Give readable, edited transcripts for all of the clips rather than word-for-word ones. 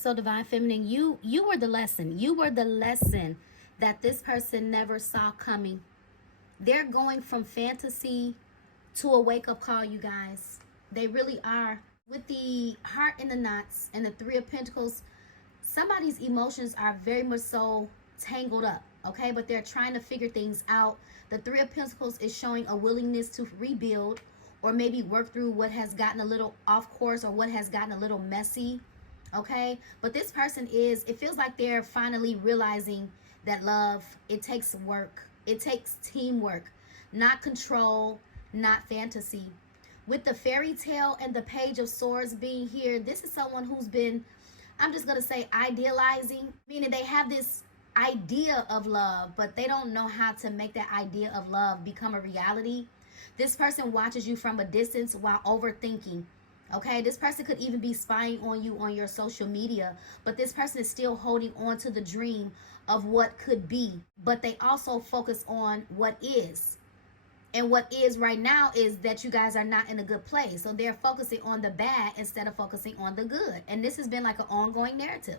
So Divine Feminine, you were the lesson. You were the lesson that this person never saw coming. They're going from fantasy to a wake-up call, you guys. They really are. With the heart in the knots and the Three of Pentacles, somebody's emotions are very much so tangled up, okay? But they're trying to figure things out. The Three of Pentacles is showing a willingness to rebuild or maybe work through what has gotten a little off course or what has gotten a little messy, okay? But this person is, it feels like they're finally realizing that love, it takes work. It takes teamwork, not control, not fantasy. With the fairy tale and the Page of Swords being here, this is someone who's been, I'm just going to say, idealizing, meaning they have this idea of love, but they don't know how to make that idea of love become a reality. This person watches you from a distance while overthinking. Okay, this person could even be spying on you on your social media, but this person is still holding on to the dream of what could be, but they also focus on what is. And what is right now is that you guys are not in a good place. So they're focusing on the bad instead of focusing on the good. And this has been like an ongoing narrative.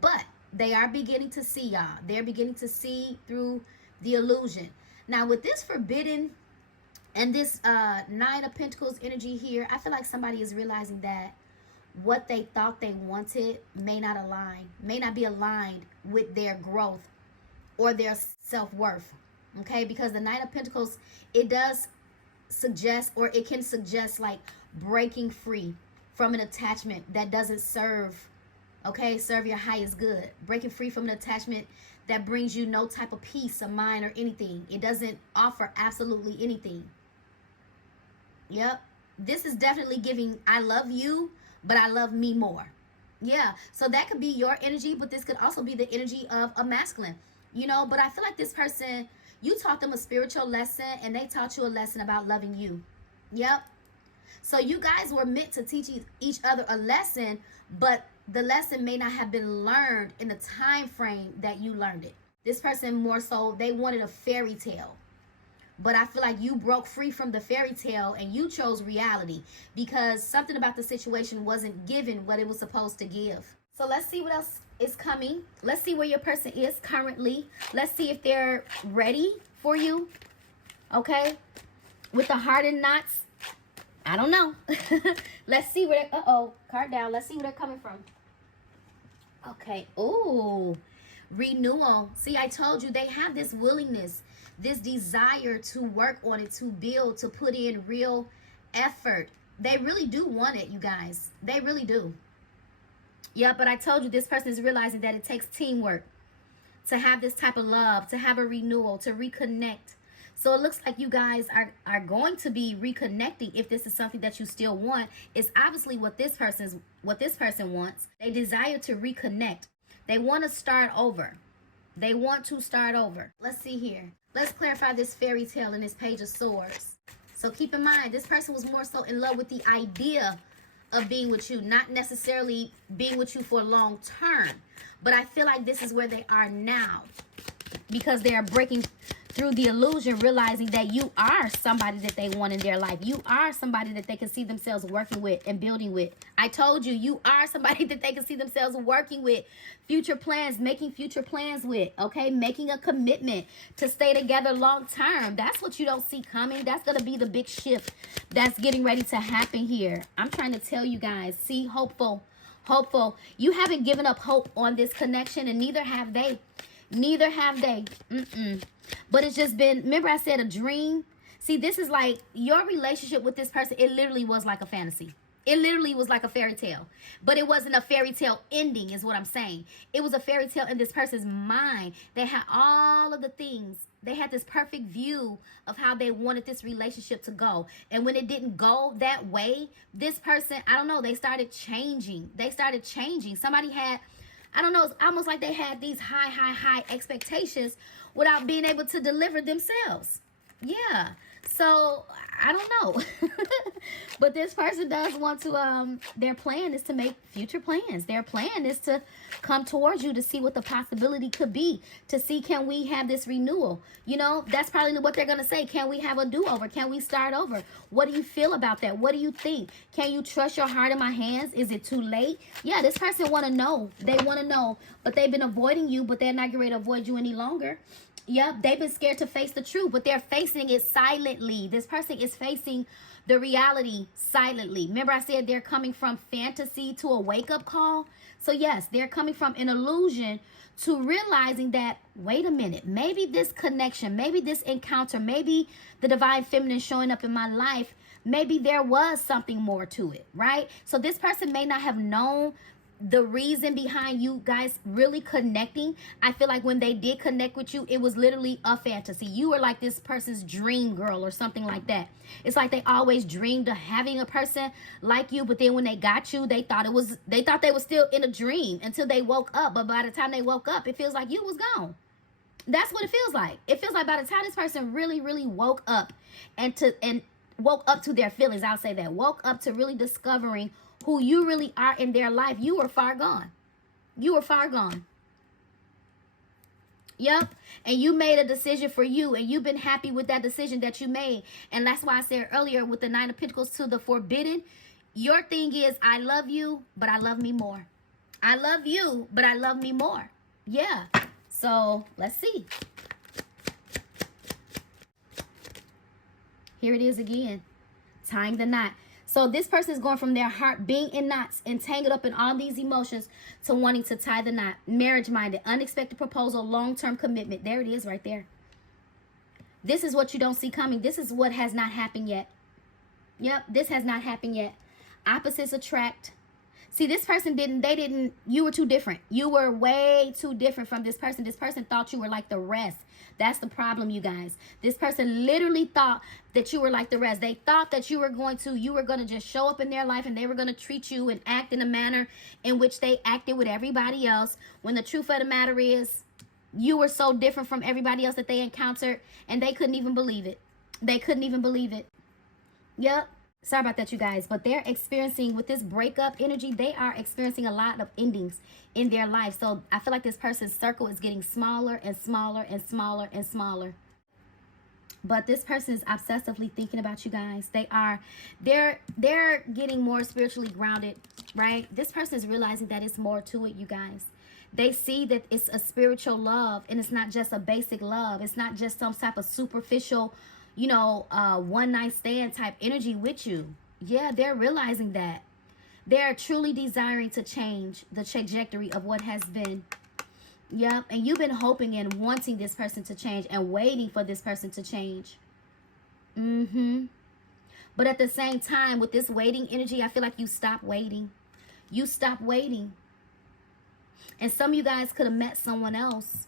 But they are beginning to see, y'all. They're beginning to see through the illusion. Now with this forbidden and this Nine of Pentacles energy here, I feel like somebody is realizing that what they thought they wanted may not align, may not be aligned with their growth or their self-worth. Okay, because the Nine of Pentacles, it does suggest, or it can suggest like breaking free from an attachment that doesn't serve, okay, serve your highest good. Breaking free from an attachment that brings you no type of peace of mind or anything. It doesn't offer absolutely anything. Yep, this is definitely giving, I love you, but I love me more. Yeah, so that could be your energy, but this could also be the energy of a masculine, you know. But I feel like this person, you taught them a spiritual lesson and they taught you a lesson about loving you. Yep. So you guys were meant to teach each other a lesson, but the lesson may not have been learned in the time frame that you learned it. This person more so, they wanted a fairy tale. But I feel like you broke free from the fairy tale and you chose reality because something about the situation wasn't given what it was supposed to give. So let's see what else is coming. Let's see where your person is currently. Let's see if they're ready for you. Okay. With the heart and knots, I don't know. Let's see where they're, card down. Let's see where they're coming from. Okay. Oh, renewal. See, I told you they have this willingness, this desire to work on it, to build, to put in real effort. They really do want it, you guys. They really do. Yeah, but I told you this person is realizing that it takes teamwork to have this type of love, to have a renewal, to reconnect. So it looks like you guys are going to be reconnecting if this is something that you still want. It's obviously what this person wants. They desire to reconnect. They want to start over. They want to start over. Let's see here. Let's clarify this fairy tale and this Page of Swords. So keep in mind, this person was more so in love with the idea of being with you, not necessarily being with you for long term. But I feel like this is where they are now because they are breaking through the illusion, realizing that you are somebody that they want in their life. You are somebody that they can see themselves working with and building with. I told you, you are somebody that they can see themselves working with, future plans, making future plans with, okay? Making a commitment to stay together long term. That's what you don't see coming. That's going to be the big shift that's getting ready to happen here. I'm trying to tell you guys, see, hopeful. You haven't given up hope on this connection, and neither have they. Neither have they. But it's just been, remember I said a dream? See, this is like your relationship with this person. It literally was like a fantasy. It literally was like a fairy tale. But it wasn't a fairy tale ending is what I'm saying. It was a fairy tale in this person's mind. They had all of the things. They had this perfect view of how they wanted this relationship to go. And when it didn't go that way, this person, I don't know, they started changing. Somebody had, I don't know, it's almost like they had these high expectations without being able to deliver themselves. Yeah. So I don't know. But this person does want to, their plan is to make future plans. Their plan is to come towards you to see what the possibility could be, to see, can we have this renewal? You know, that's probably what they're going to say. Can we have a do-over? Can we start over? What do you feel about that? What do you think? Can you trust your heart in my hands? Is it too late? Yeah, this person want to know. They want to know, but they've been avoiding you, but they're not going to avoid you any longer. Yep, they've been scared to face the truth, but they're facing it silently. This person is facing the reality silently. Remember I said they're coming from fantasy to a wake-up call? So yes, they're coming from an illusion to realizing that, wait a minute, maybe this connection, maybe this encounter, maybe the divine feminine showing up in my life, maybe there was something more to it, right? So this person may not have known the reason behind you guys really connecting. I feel like when they did connect with you, it was literally a fantasy. You were like this person's dream girl or something like that. It's like they always dreamed of having a person like you, but then when they got you, they thought they were still in a dream until they woke up. But by the time they woke up, it feels like you was gone. That's what it feels like. It feels like by the time this person really, really woke up and woke up to their feelings, I'll say that, woke up to really discovering who you really are in their life, you were far gone. You were far gone. Yep. And you made a decision for you, and you've been happy with that decision that you made. And that's why I said earlier with the Nine of Pentacles to the Forbidden, your thing is, I love you, but I love me more. I love you, but I love me more. Yeah. So let's see. Here it is again. Tying the knot. So this person is going from their heart being in knots, entangled up in all these emotions, to wanting to tie the knot. Marriage-minded, unexpected proposal, long-term commitment. There it is right there. This is what you don't see coming. This is what has not happened yet. Yep, this has not happened yet. Opposites attract. See, this person you were too different. You were way too different from this person. This person thought you were like the rest. That's the problem, you guys. This person literally thought that you were like the rest. They thought that you were going to just show up in their life and they were going to treat you and act in a manner in which they acted with everybody else. When the truth of the matter is, you were so different from everybody else that they encountered, and they couldn't even believe it. They couldn't even believe it. Yep. Sorry about that, you guys, but they're experiencing, with this breakup energy, they are experiencing a lot of endings in their life. So I feel like this person's circle is getting smaller and smaller and smaller and smaller. But this person is obsessively thinking about you guys. They're getting more spiritually grounded, right? This person is realizing that it's more to it, you guys. They see that it's a spiritual love, and it's not just a basic love. It's not just some type of superficial, one night stand type energy with you. Yeah, they're realizing that. They're truly desiring to change the trajectory of what has been. Yep, and you've been hoping and wanting this person to change and waiting for this person to change. But at the same time, with this waiting energy, I feel like you stopped waiting. You stopped waiting. And some of you guys could have met someone else.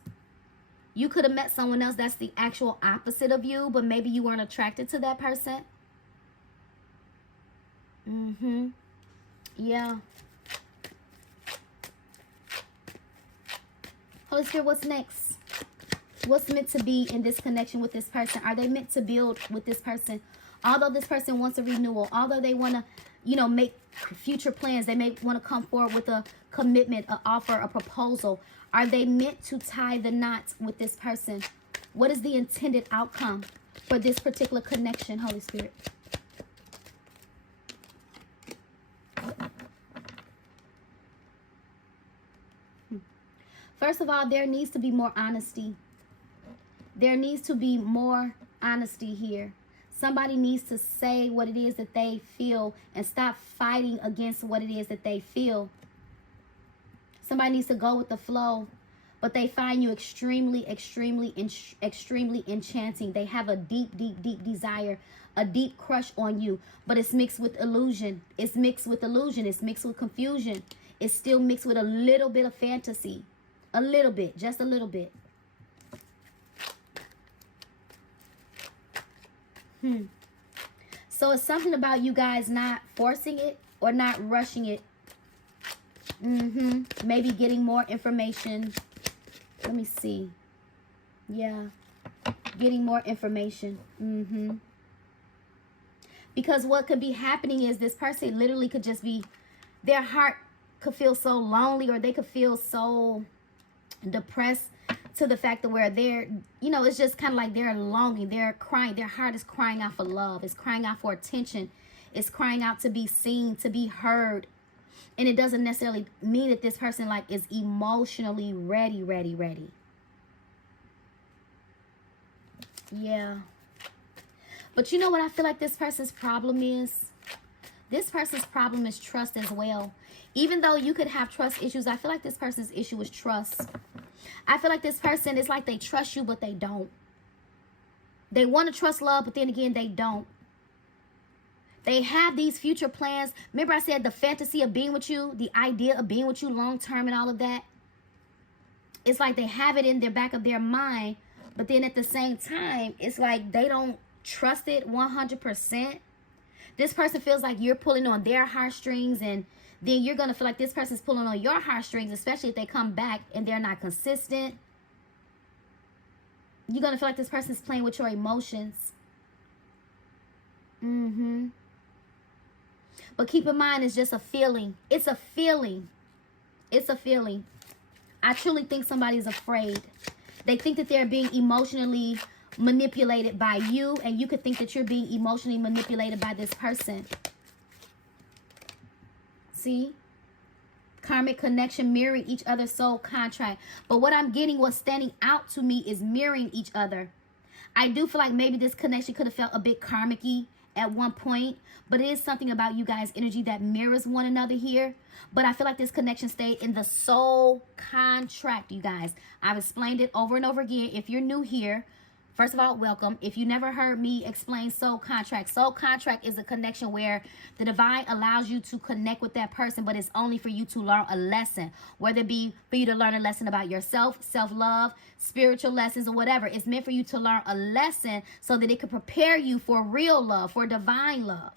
You could have met someone else that's the actual opposite of you, but maybe you weren't attracted to that person. Yeah. Holy Spirit, what's next? What's meant to be in this connection with this person? Are they meant to build with this person? Although this person wants a renewal, although they want to, make future plans, they may want to come forward with a commitment, an offer, a proposal. Are they meant to tie the knots with this person? What is the intended outcome for this particular connection, Holy Spirit? First of all, there needs to be more honesty. There needs to be more honesty here. Somebody needs to say what it is that they feel and stop fighting against what it is that they feel. Somebody needs to go with the flow, but they find you extremely, extremely, extremely enchanting. They have a deep, deep, deep desire, a deep crush on you, but it's mixed with illusion. It's mixed with illusion. It's mixed with confusion. It's still mixed with a little bit of fantasy. A little bit, just a little bit. So it's something about you guys not forcing it or not rushing it. Maybe getting more information. Let me see. Yeah. Getting more information. Because what could be happening is this person literally could just be, their heart could feel so lonely, or they could feel so depressed to the fact that where they're, you know, it's just kind of like they're longing, they're crying, their heart is crying out for love, it's crying out for attention, it's crying out to be seen, to be heard. And it doesn't necessarily mean that this person like is emotionally ready. Yeah. But you know what I feel like this person's problem is? This person's problem is trust as well. Even though you could have trust issues, I feel like this person's issue is trust. I feel like this person is like they trust you, but they don't. They want to trust love, but then again, they don't. They have these future plans. Remember I said the fantasy of being with you, the idea of being with you long term and all of that. It's like they have it in the back of their mind, but then at the same time, it's like they don't trust it 100%. This person feels like you're pulling on their heartstrings, and then you're going to feel like this person's pulling on your heartstrings, especially if they come back and they're not consistent. You're going to feel like this person's playing with your emotions. But keep in mind, it's just a feeling. It's a feeling. It's a feeling. I truly think somebody's afraid. They think that they're being emotionally manipulated by you, and you could think that you're being emotionally manipulated by this person. See? Karmic connection, mirroring each other's soul contract. But what I'm getting, what's standing out to me is mirroring each other. I do feel like maybe this connection could have felt a bit karmic-y at one point, but it is something about you guys' energy that mirrors one another here. But I feel like this connection stayed in the soul contract, you guys. I've explained it over and over again. If you're new here, first of all, welcome. If you never heard me explain soul contract is a connection where the divine allows you to connect with that person, but it's only for you to learn a lesson, whether it be for you to learn a lesson about yourself, self-love, spiritual lessons, or whatever. It's meant for you to learn a lesson so that it can prepare you for real love, for divine love.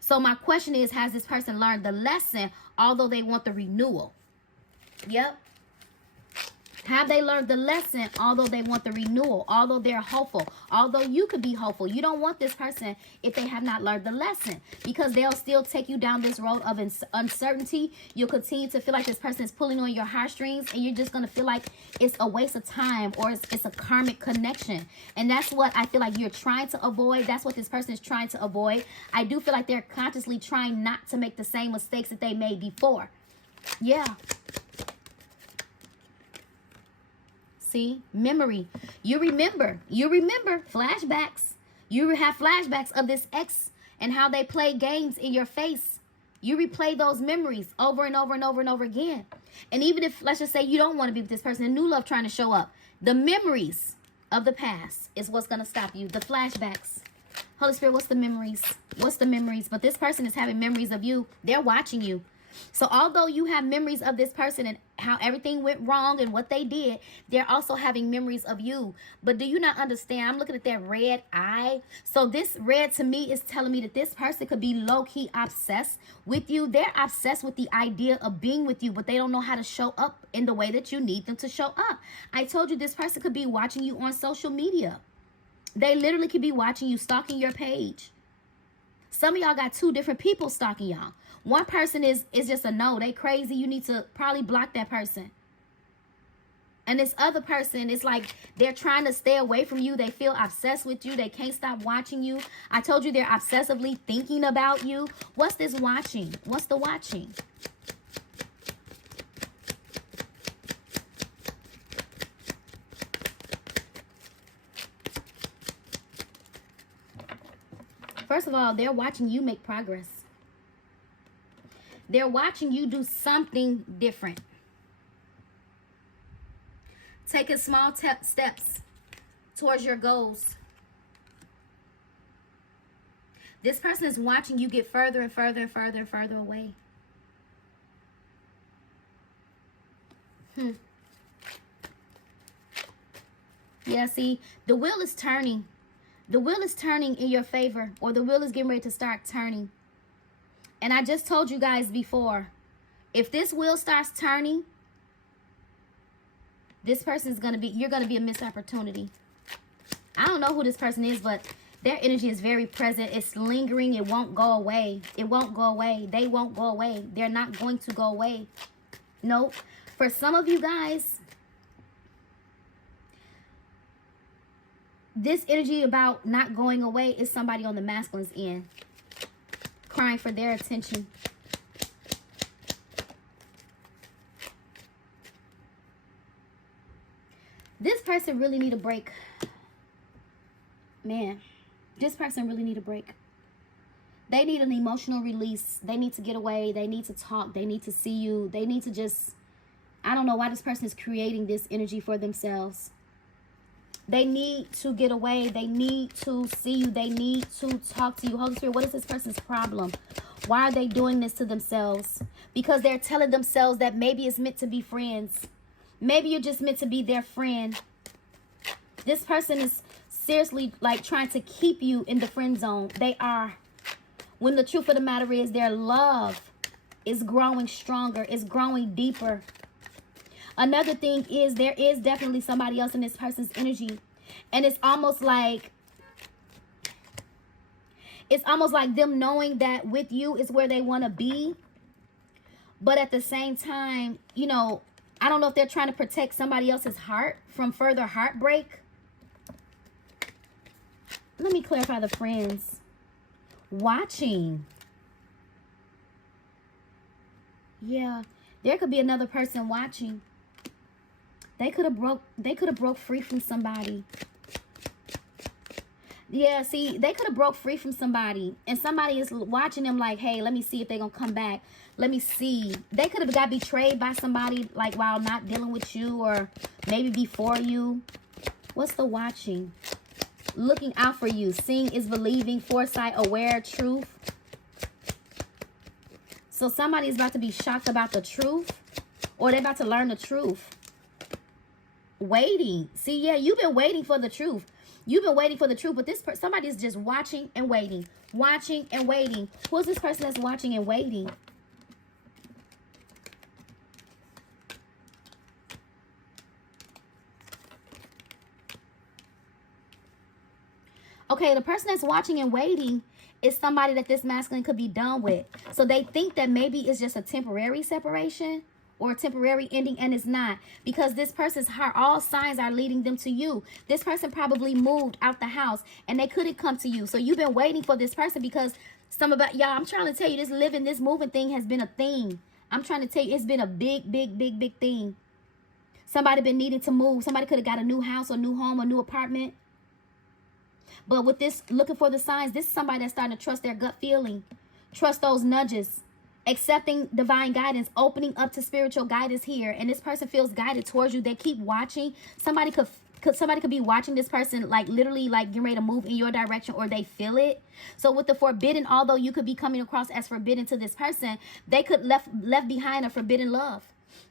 So my question is, has this person learned the lesson, although they want the renewal? Yep. Have they learned the lesson, although they want the renewal, although they're hopeful, although you could be hopeful? You don't want this person if they have not learned the lesson, because they'll still take you down this road of uncertainty. You'll continue to feel like this person is pulling on your heartstrings, and you're just going to feel like it's a waste of time, or it's a karmic connection. And that's what I feel like you're trying to avoid. That's what this person is trying to avoid. I do feel like they're consciously trying not to make the same mistakes that they made before. Yeah. See, memory. You remember flashbacks. You have flashbacks of this ex and how they play games in your face. You replay those memories over and over and over and over again. And even if, let's just say, you don't want to be with this person, a new love trying to show up, the memories of the past is what's going to stop you. The flashbacks. Holy Spirit, what's the memories? What's the memories? But this person is having memories of you. They're watching you. So although you have memories of this person and how everything went wrong and what they did, they're also having memories of you. But do you not understand? I'm looking at that red eye. So this red to me is telling me that this person could be low-key obsessed with you. They're obsessed with the idea of being with you, but they don't know how to show up in the way that you need them to show up. I told you this person could be watching you on social media. They literally could be watching you, stalking your page. Some of y'all got two different people stalking y'all. One person is just a no. They crazy. You need to probably block that person. And this other person is like they're trying to stay away from you. They feel obsessed with you. They can't stop watching you. I told you they're obsessively thinking about you. What's this watching? What's the watching? First of all, they're watching you make progress. They're watching you do something different. Taking small steps towards your goals. This person is watching you get further and further and further and further away. Yeah, see, the wheel is turning. The wheel is turning in your favor, or the wheel is getting ready to start turning. And I just told you guys before, if this wheel starts turning, this person is going to be, you're going to be a missed opportunity. I don't know who this person is, but Their energy is very present. It's lingering. It won't go away. It won't go away. They won't go away. They're not going to go away. Nope. For some of you guys, this energy about not going away is somebody on the masculine's end, crying for their attention. This person really need a break. Man, this person really need a break. They need an emotional release. They need to get away. They need to talk. They need to see you. They need to just, I don't know why this person is creating this energy for themselves. They need to get away. They need to see you. They need to talk to you. Holy Spirit, what is this person's problem? Why are they doing this to themselves? Because they're telling themselves that maybe it's meant to be friends. Maybe you're just meant to be their friend. This person is seriously like trying to keep you in the friend zone. They are. When the truth of the matter is their love is growing stronger. It's growing deeper. Another thing is there is definitely somebody else in this person's energy. And it's almost like them knowing that with you is where they want to be. But at the same time, you know, I don't know if they're trying to protect somebody else's heart from further heartbreak. Let me clarify the friends. Watching. Yeah, there could be another person watching. They could have broke free from somebody. Yeah, see, they could have broke free from somebody. And somebody is watching them like, hey, let me see if they're going to come back. Let me see. They could have got betrayed by somebody like while not dealing with you or maybe before you. What's the watching? Looking out for you. Seeing is believing. Foresight, aware, truth. So somebody is about to be shocked about the truth. Or they're about to learn the truth. Waiting. See, yeah, you've been waiting for the truth. You've been waiting for the truth, but this somebody is just watching and waiting. Watching and waiting. Who's this person that's watching and waiting? Okay, the person that's watching and waiting is somebody that this masculine could be done with. So they think that maybe it's just a temporary separation or a temporary ending, and it's not. Because this person's heart, all signs are leading them to you. This person probably moved out the house and they couldn't come to you. So you've been waiting for this person because some about y'all, I'm trying to tell you, this moving thing has been a thing. I'm trying to tell you, it's been a big thing. Somebody been needing to move. Somebody could have got a new house or new home or new apartment. But with this, looking for the signs, this is somebody that's starting to trust their gut feeling. Trust those nudges. Accepting divine guidance. Opening up to spiritual guidance here. And this person feels guided towards you. They keep watching. Somebody could be watching this person like literally like getting ready to move in your direction, or they feel it. So with the forbidden, although you could be coming across as forbidden to this person, they could left behind a forbidden love.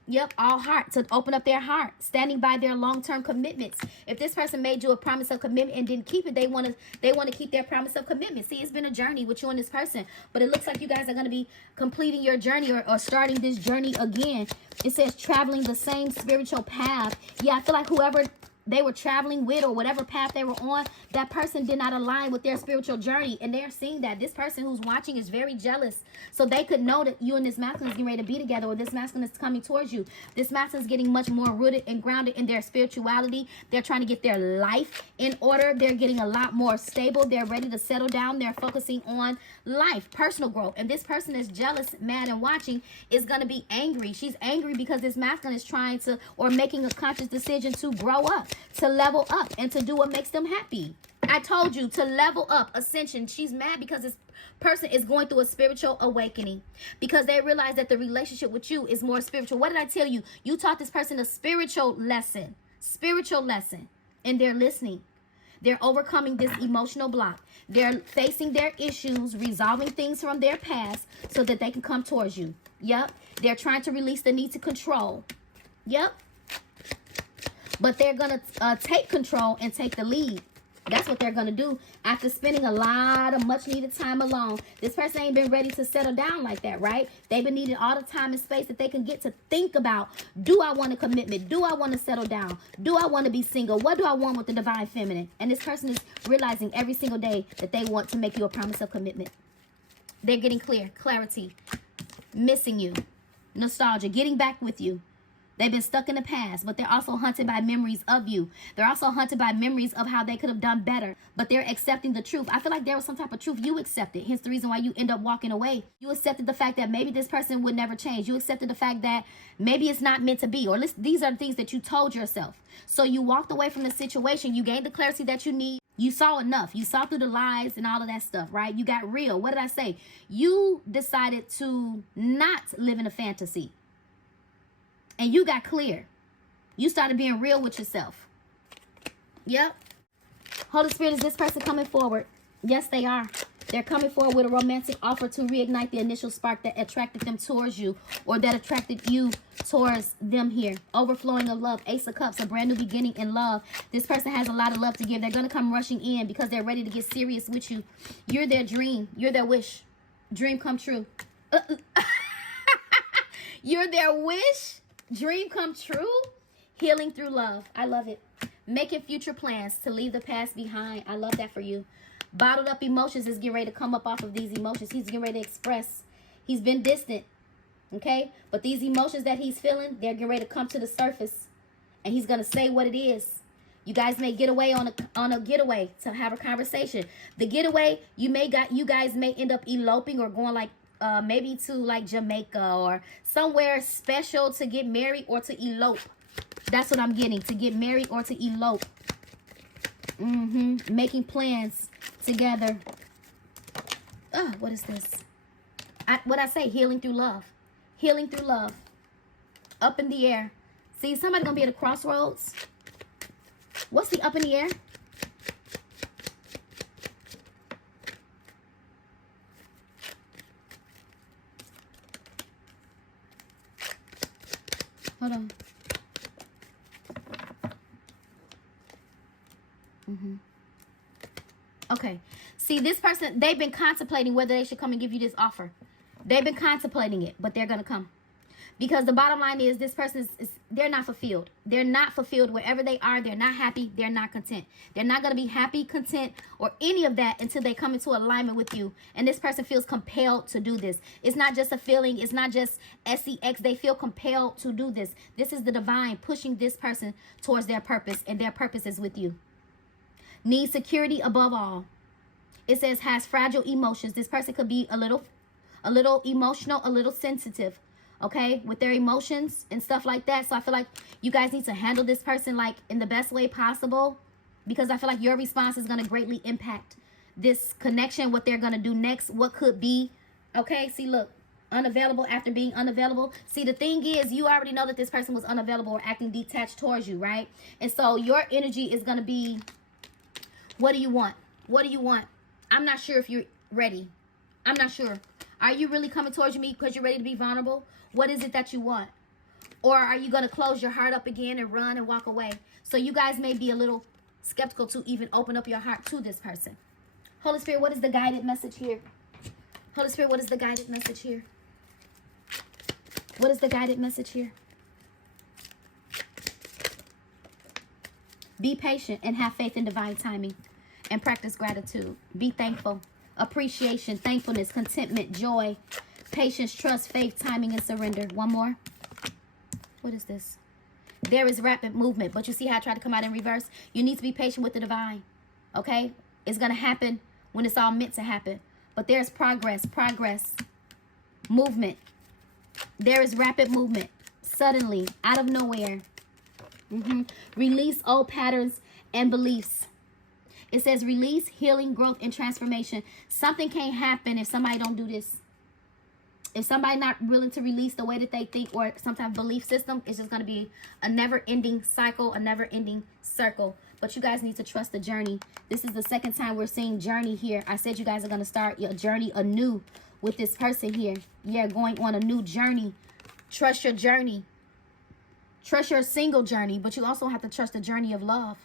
Yep, all heart, to open up their heart, standing by their long-term commitments. If this person made you a promise of commitment and didn't keep it, they want to keep their promise of commitment. See, it's been a journey with you and this person, but it looks like you guys are going to be completing your journey or starting this journey again. It says traveling the same spiritual path. Yeah, I feel like whoever they were traveling with or whatever path they were on, that person did not align with their spiritual journey. And they're seeing that. This person who's watching is very jealous. So they could know that you and this masculine is getting ready to be together, or this masculine is coming towards you. This masculine is getting much more rooted and grounded in their spirituality. They're trying to get their life in order. They're getting a lot more stable. They're ready to settle down. They're focusing on life, personal growth. And this person is jealous, mad, and watching is going to be angry. She's angry because this masculine is trying to, or making a conscious decision to grow up, to level up, and to do what makes them happy. I told you, to level up, ascension. She's mad because this person is going through a spiritual awakening, because they realize that the relationship with you is more spiritual. What did I tell you? You taught this person a spiritual lesson, and they're listening. They're overcoming this emotional block. They're facing their issues, resolving things from their past so that they can come towards you. Yep. They're trying to release the need to control. Yep. But they're going to take control and take the lead. That's what they're going to do after spending a lot of much needed time alone. This person ain't been ready to settle down like that, right? They've been needing all the time and space that they can get to think about, do I want a commitment? Do I want to settle down? Do I want to be single? What do I want with the divine feminine? And this person is realizing every single day that they want to make you a promise of commitment. They're getting clarity, missing you, nostalgia, getting back with you. They've been stuck in the past, but they're also hunted by memories of you. They're also hunted by memories of how they could have done better, but they're accepting the truth. I feel like there was some type of truth you accepted, hence the reason why you end up walking away. You accepted the fact that maybe this person would never change. You accepted the fact that maybe it's not meant to be, or these are the things that you told yourself. So you walked away from the situation. You gained the clarity that you need. You saw enough. You saw through the lies and all of that stuff, right? You got real. What did I say? You decided to not live in a fantasy. And you got clear. You started being real with yourself. Yep. Holy Spirit, is this person coming forward? Yes, they are. They're coming forward with a romantic offer to reignite the initial spark that attracted them towards you, or that attracted you towards them here. Overflowing of love. Ace of Cups, a brand new beginning in love. This person has a lot of love to give. They're going to come rushing in because they're ready to get serious with you. You're their dream. You're their wish. Dream come true. You're their wish. Dream come true. Healing through love. I love it. Making future plans to leave the past behind. I love that for you. Bottled up emotions is getting ready to come up off of these emotions. He's getting ready to express. He's been distant. Okay? But these emotions that he's feeling, they're getting ready to come to the surface. And he's going to say what it is. You guys may get away on a getaway to have a conversation. The getaway, you guys may end up eloping or going like maybe to like Jamaica or somewhere special to get married or to elope. That's what I'm getting. To get married or to elope. Making plans together. What is this? What I say? Healing through love. Healing through love. Up in the air. See, somebody gonna be at a crossroads. What's the up in the air? Hold on. Okay. See, this person, they've been contemplating whether they should come and give you this offer. They've been contemplating it, but they're going to come. Because the bottom line is this person they're not fulfilled. They're not fulfilled wherever they are. They're not happy. They're not content. They're not going to be happy, content, or any of that until they come into alignment with you. And this person feels compelled to do this. It's not just a feeling. It's not just sex. They feel compelled to do this. This is the divine pushing this person towards their purpose, and their purpose is with you. Needs security above all. It says has fragile emotions. This person could be a little emotional, a little sensitive. Okay, with their emotions and stuff like that. So I feel like you guys need to handle this person like in the best way possible, because I feel like your response is going to greatly impact this connection, what they're going to do next, what could be. Okay, see, look, unavailable after being unavailable. See, the thing is, you already know that this person was unavailable or acting detached towards you, right? And so your energy is going to be, what do you want? What do you want? I'm not sure if you're ready. I'm not sure. Are you really coming towards me because you're ready to be vulnerable? What is it that you want? Or are you going to close your heart up again and run and walk away? So you guys may be a little skeptical to even open up your heart to this person. Holy Spirit, what is the guided message here? Holy Spirit, what is the guided message here? What is the guided message here? Be patient and have faith in divine timing, and practice gratitude. Be thankful. Appreciation, thankfulness, contentment, joy, patience, trust, faith, timing, and surrender. One more. What is this? There is rapid movement, but you see how I tried to come out in reverse? You need to be patient with the divine, okay? It's going to happen when it's all meant to happen. But there's progress, movement. There is rapid movement, suddenly, out of nowhere. Release old patterns and beliefs. It says release, healing, growth, and transformation. Something can't happen if somebody don't do this. If somebody not willing to release the way that they think or some type of belief system, it's just going to be a never-ending cycle, a never-ending circle. But you guys need to trust the journey. This is the second time we're seeing journey here. I said you guys are going to start your journey anew with this person here. You're going on a new journey. Trust your journey. Trust your single journey, but you also have to trust the journey of love.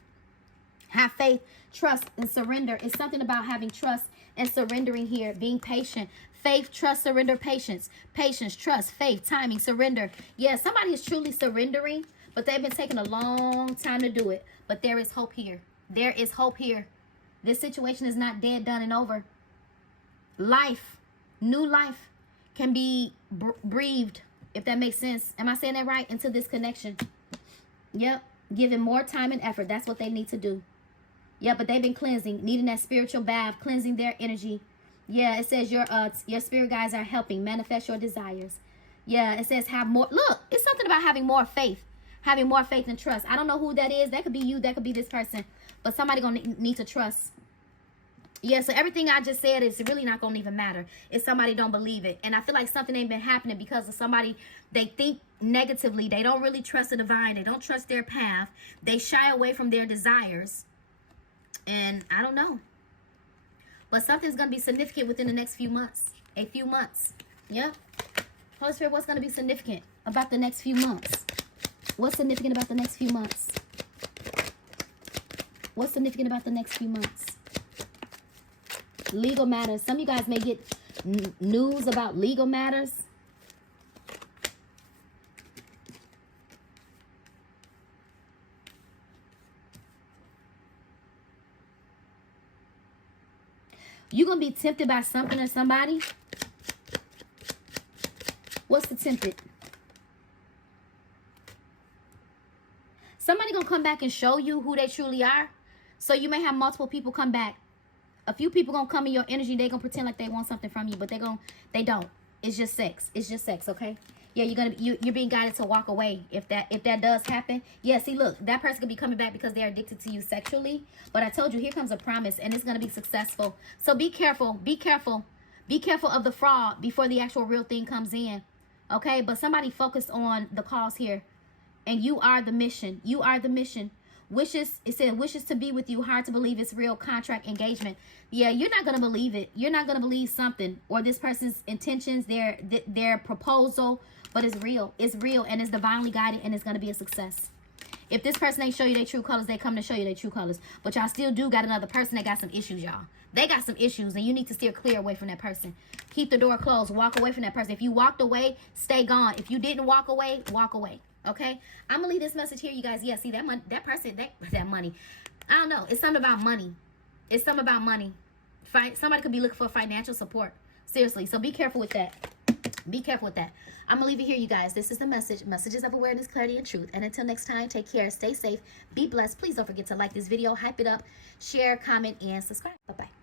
Have faith, trust, and surrender. It's something about having trust and surrendering here. Being patient. Faith, trust, surrender, patience. Patience, trust, faith, timing, surrender. Yeah, somebody is truly surrendering, but they've been taking a long time to do it. But there is hope here. There is hope here. This situation is not dead, done, and over. Life, new life can be breathed, if that makes sense. Am I saying that right? Into this connection. Yep. Giving more time and effort. That's what they need to do. Yeah, but they've been cleansing, needing that spiritual bath, cleansing their energy. Yeah, it says your spirit guides are helping manifest your desires. Yeah, it says have more. Look, it's something about having more faith. Having more faith and trust. I don't know who that is. That could be you. That could be this person. But somebody going to need to trust. Yeah, so everything I just said is really not going to even matter if somebody don't believe it. And I feel like something ain't been happening because of somebody, they think negatively. They don't really trust the divine. They don't trust their path. They shy away from their desires. And I don't know. But something's going to be significant within the next few months. A few months. Yeah. Holy Spirit, what's going to be significant about the next few months? What's significant about the next few months? What's significant about the next few months? Legal matters. Some of you guys may get news about legal matters. You're going to be tempted by something or somebody. What's the tempted? Somebody going to come back and show you who they truly are. So you may have multiple people come back. A few people gonna come in your energy. They gonna pretend like they want something from you, but they don't. It's just sex. It's just sex, okay? Yeah, you're being guided to walk away if that does happen. Yeah, see, look, that person could be coming back because they're addicted to you sexually. But I told you, here comes a promise, and it's gonna be successful. So be careful. Be careful. Be careful of the fraud before the actual real thing comes in, okay? But somebody focused on the cause here, and you are the mission. You are the mission. Wishes, it said wishes to be with you. Hard to believe it's real. Contract, engagement. Yeah, you're not going to believe it. You're not going to believe something or this person's intentions, their proposal, but it's real. It's real and it's divinely guided and it's going to be a success. If this person ain't show you their true colors, they come to show you their true colors. But y'all still do got another person that got some issues, y'all. They got some issues and you need to steer clear away from that person. Keep the door closed. Walk away from that person. If you walked away, stay gone. If you didn't walk away, walk away. Okay, I'm gonna leave this message here, you guys. Yeah, see that money, that person, that money. I don't know. It's something about money. It's something about money. Somebody could be looking for financial support. Seriously. So be careful with that. Be careful with that. I'm gonna leave it here, you guys. This is the message. Messages of awareness, clarity, and truth. And until next time, take care. Stay safe. Be blessed. Please don't forget to like this video, hype it up, share, comment, and subscribe. Bye bye.